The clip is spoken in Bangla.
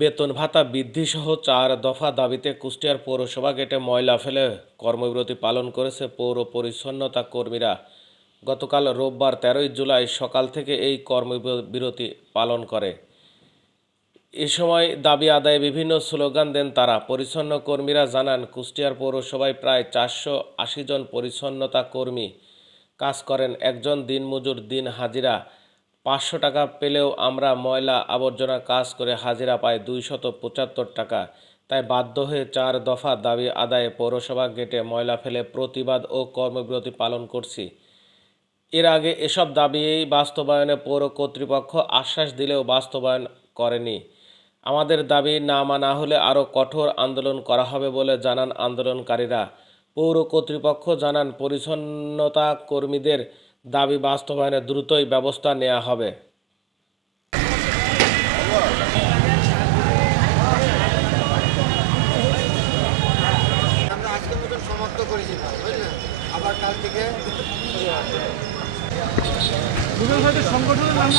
বেতন ভাতা বৃদ্ধিসহ ৪ দফা দাবিতে কুষ্টিয়ার পৌরসভা গেটে ময়লা ফেলে কর্মবিরতি পালন করেছে পৌর পরিচ্ছন্নতা কর্মীরা। গতকাল রোববার ১৩ জুলাই সকাল থেকে এই কর্মবিরতি পালন করে। এ সময় দাবি আদায়ে বিভিন্ন স্লোগান দেন তারা। পরিচ্ছন্ন কর্মীরা জানান, কুষ্টিয়ার পৌরসভায় প্রায় ৪৮০ জন পরিচ্ছন্নতা কর্মী কাজ করেন। একজন দিনমজুর দিন হাজিরা ৫০০ টাকা পেলেও আমরা ময়লা আবর্জনা কাজ করে হাজিরা পাই ২৭৫ টাকা। তাই বাধ্য হয়ে ৪ দফা দাবি আদায়ে পৌরসভা গেটে ময়লা ফেলে প্রতিবাদ ও কর্মবিরতি পালন করছি। এর আগে এসব দাবি বাস্তবায়নে পৌর কর্তৃপক্ষ আশ্বাস দিলেও বাস্তবায়ন করেনি। আমাদের দাবি না মানা হলে আরও কঠোর আন্দোলন করা হবে বলে জানান আন্দোলনকারীরা। পৌর কর্তৃপক্ষ জানান, পরিচ্ছন্নতা কর্মীদের দাবি বাস্তবায়নে দ্রুতই ব্যবস্থা নেওয়া হবে। আমরা আজকের মতন সমাপ্ত করেছি, বুঝলেন? আবার কাল থেকে সংগঠনের নাম